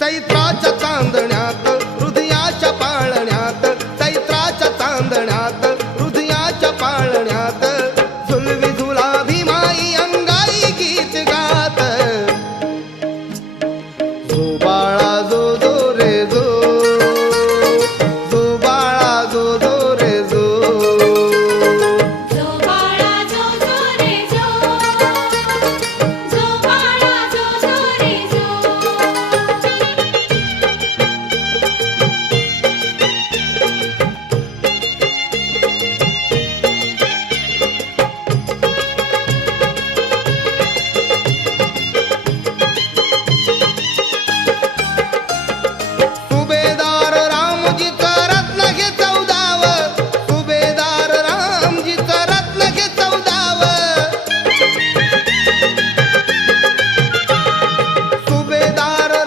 चैत्राच्या चांदण्यात हृदयाच्या पाळण्यात, चैत्राच्या चांदण्यात हृदयाच्या पाळण्यात, झुलवी झुलाभी माई अंगाई गीत गात. झोबा